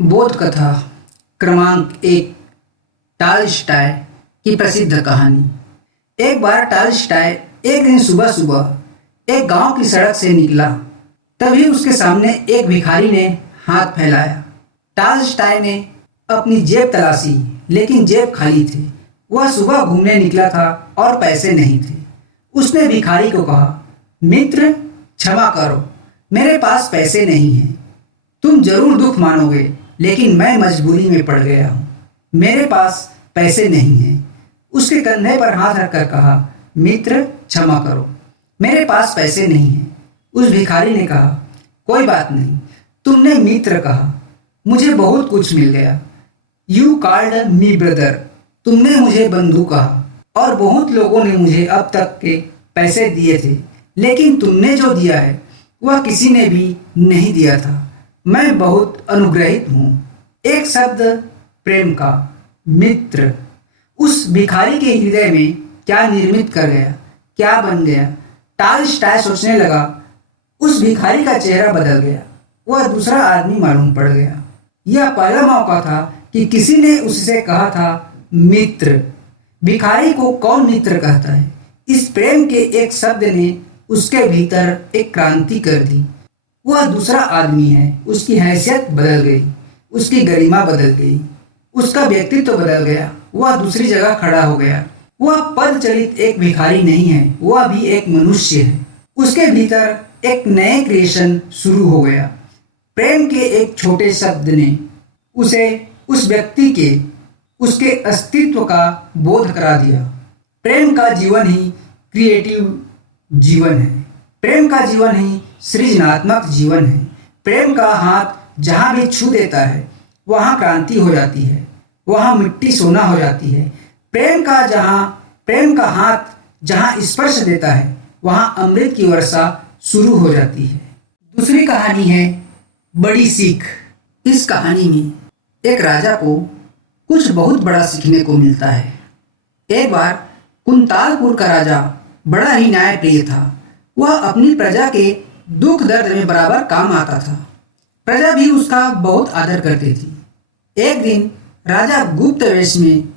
बोध कथा क्रमांक 1। टालस्टॉय की प्रसिद्ध कहानी। एक बार टालस्टॉय एक दिन सुबह सुबह एक गांव की सड़क से निकला। तभी उसके सामने एक भिखारी ने हाथ फैलाया। टालस्टॉय ने अपनी जेब तलाशी, लेकिन जेब खाली थी। वह सुबह घूमने निकला था और पैसे नहीं थे। उसने भिखारी को कहा, मित्र, क्षमा करो, मेरे पास पैसे नहीं हैं। तुम जरूर दुख मानोगे, लेकिन मैं मजबूरी में पड़ गया हूँ। मेरे पास पैसे नहीं हैं। उसके कंधे पर हाथ रखकर कहा, मित्र, क्षमा करो, मेरे पास पैसे नहीं हैं। उस भिखारी ने कहा, कोई बात नहीं, तुमने मित्र कहा, मुझे बहुत कुछ मिल गया। यू कॉल्ड मी ब्रदर, तुमने मुझे बंधु कहा, और बहुत लोगों ने मुझे अब तक के पैसे दिए थे, लेकिन तुमने जो दिया है वह किसी ने भी नहीं दिया था। मैं बहुत अनुग्रहित हूँ। एक शब्द प्रेम का, मित्र, उस भिखारी के हृदय में क्या निर्मित कर गया, क्या बन गया। टालस्टॉय सोचने लगा। उस भिखारी का चेहरा बदल गया। वह दूसरा आदमी मालूम पड़ गया। यह पहला मौका था कि किसी ने उससे कहा था मित्र। भिखारी को कौन मित्र कहता है? इस प्रेम के एक शब्द ने उसके भीतर एक क्रांति कर दी। वह दूसरा आदमी है। उसकी हैसियत बदल गई, उसकी गरिमा बदल गई, उसका व्यक्तित्व बदल गया। वह दूसरी जगह खड़ा हो गया। वह पद चलित एक भिखारी नहीं है, वह भी एक मनुष्य है। उसके भीतर एक नए क्रिएशन शुरू हो गया। प्रेम के एक छोटे शब्द ने उसे उस व्यक्ति के, उसके अस्तित्व का बोध करा दिया। प्रेम का जीवन ही क्रिएटिव जीवन है। प्रेम का जीवन ही सृजनात्मक जीवन है। प्रेम का हाथ जहाँ भी छू देता है वहाँ क्रांति हो जाती है, वहाँ मिट्टी सोना हो जाती है। प्रेम का हाथ जहाँ स्पर्श देता है वहाँ अमृत की वर्षा शुरू हो जाती है। दूसरी कहानी है बड़ी सीख। इस कहानी में एक राजा को कुछ बहुत बड़ा सीखने को मिलता है। एक बार कुंतालपुर का राजा बड़ा ही न्यायप्रिय था। वह अपनी प्रजा के दुख दर्द में बराबर काम आता था। प्रजा भी उसका बहुत आदर करती थी। एक दिन राजा गुप्त वेश में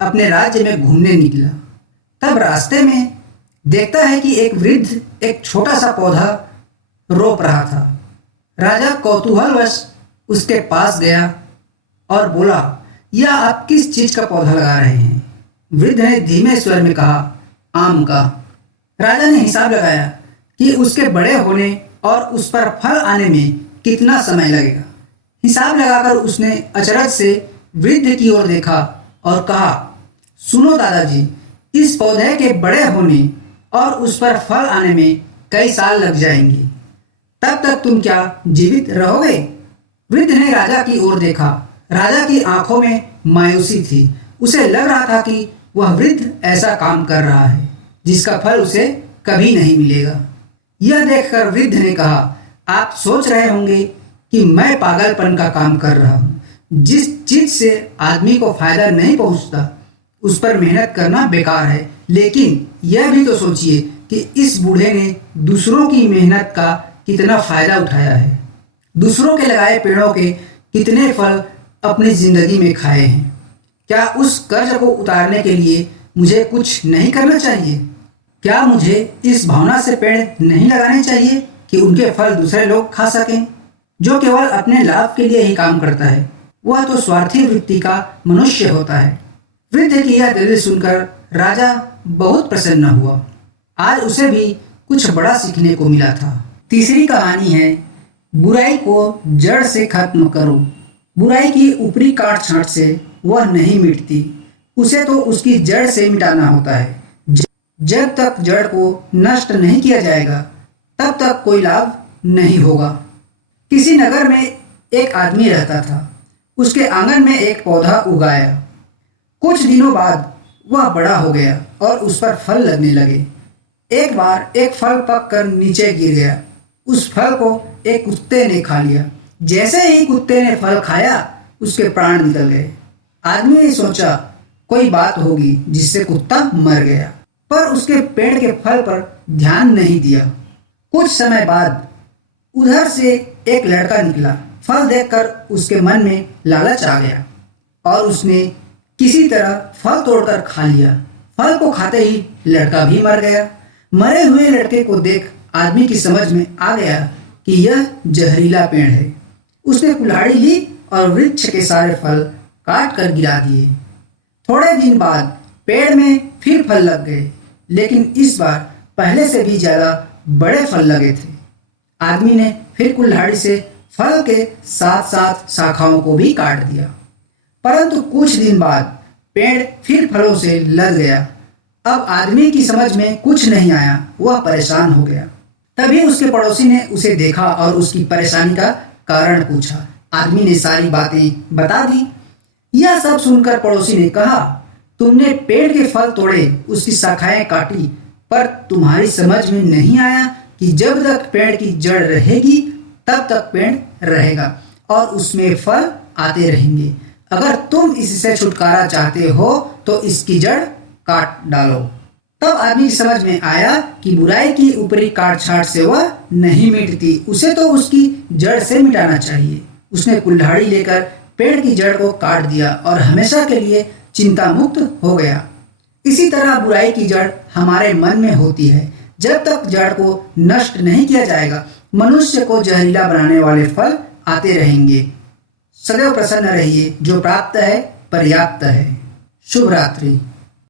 अपने राज्य में घूमने निकला। तब रास्ते में देखता है कि एक वृद्ध एक छोटा सा पौधा रोप रहा था। राजा कौतूहलवश उसके पास गया और बोला, यह आप किस चीज का पौधा लगा रहे हैं? वृद्ध ने धीमे स्वर में कहा, आम का। राजा ने हिसाब लगाया कि उसके बड़े होने और उस पर फल आने में कितना समय लगेगा। हिसाब लगाकर उसने अचरज से वृद्ध की ओर देखा और कहा, सुनो दादाजी, इस पौधे के बड़े होने और उस पर फल आने में कई साल लग जाएंगे। तब तक तुम क्या जीवित रहोगे? वृद्ध ने राजा की ओर देखा। राजा की आंखों में मायूसी थी। उसे लग रहा था कि वह वृद्ध ऐसा काम कर रहा है जिसका फल उसे कभी नहीं मिलेगा। यह देखकर वृद्ध ने कहा, आप सोच रहे होंगे कि मैं पागलपन का काम कर रहा हूँ। जिस चीज से आदमी को फायदा नहीं पहुँचता उस पर मेहनत करना बेकार है। लेकिन यह भी तो सोचिए कि इस बूढ़े ने दूसरों की मेहनत का कितना फायदा उठाया है। दूसरों के लगाए पेड़ों के कितने फल अपनी जिंदगी में खाए हैं। क्या उस कर्ज को उतारने के लिए मुझे कुछ नहीं करना चाहिए? क्या मुझे इस भावना से पेड़ नहीं लगाने चाहिए कि उनके फल दूसरे लोग खा सकें? जो केवल अपने लाभ के लिए ही काम करता है वह तो स्वार्थी वृत्ति का मनुष्य होता है। वृद्ध की यह दलील सुनकर राजा बहुत प्रसन्न हुआ। आज उसे भी कुछ बड़ा सीखने को मिला था। तीसरी कहानी है बुराई को जड़ से खत्म करो। बुराई की ऊपरी काट छांट से वह नहीं मिटती, उसे तो उसकी जड़ से मिटाना होता है। जब तक जड़ को नष्ट नहीं किया जाएगा तब तक कोई लाभ नहीं होगा। किसी नगर में एक आदमी रहता था। उसके आंगन में एक पौधा उगाया। कुछ दिनों बाद वह बड़ा हो गया और उस पर फल लगने लगे। एक बार एक फल पककर नीचे गिर गया। उस फल को एक कुत्ते ने खा लिया। जैसे ही कुत्ते ने फल खाया उसके प्राण निकल गए। आदमी ने सोचा कोई बात होगी जिससे कुत्ता मर गया, पर उसके पेड़ के फल पर ध्यान नहीं दिया। कुछ समय बाद उधर से एक लड़का निकला। फल देखकर उसके मन में लालच आ गया और उसने किसी तरह फल तोड़कर खा लिया। फल को खाते ही लड़का भी मर गया। मरे हुए लड़के को देख आदमी की समझ में आ गया कि यह जहरीला पेड़ है। उसने कुल्हाड़ी ली और वृक्ष के सारे फल काट कर गिरा दिए। थोड़े दिन बाद पेड़ में फिर फल लग गए, लेकिन इस बार पहले से भी ज्यादा बड़े फल लगे थे। आदमी ने फिर कुल्हाड़ी से फल के साथ साथ शाखाओं को भी काट दिया, परंतु कुछ दिन बाद पेड़ फिर फलों से लद गया। अब आदमी की समझ में कुछ नहीं आया, वह परेशान हो गया। तभी उसके पड़ोसी ने उसे देखा और उसकी परेशानी का कारण पूछा। आदमी ने सारी बातें बता दी। यह सब सुनकर पड़ोसी ने कहा, तुमने पेड़ के फल तोड़े, उसकी शाखाएं काटी, पर तुम्हारी समझ में नहीं आया कि जब तक पेड़ की जड़ रहेगी तब तक पेड़ रहेगा और उसमें फल आते रहेंगे। अगर तुम इससे छुटकारा चाहते हो तो इसकी जड़ काट डालो। तब आदमी की समझ में आया कि बुराई की ऊपरी काट छाट से वह नहीं मिटती, उसे तो उसकी जड़ से मिटाना चाहिए। उसने कुल्हाड़ी लेकर पेड़ की जड़ को काट दिया और हमेशा के लिए चिंता मुक्त हो गया। इसी तरह बुराई की जड़ हमारे मन में होती है। जब तक जड़ को नष्ट नहीं किया जाएगा, मनुष्य को जहरीला बनाने वाले फल आते रहेंगे। सदैव प्रसन्न रहिए, जो प्राप्त है पर्याप्त है। शुभ रात्रि।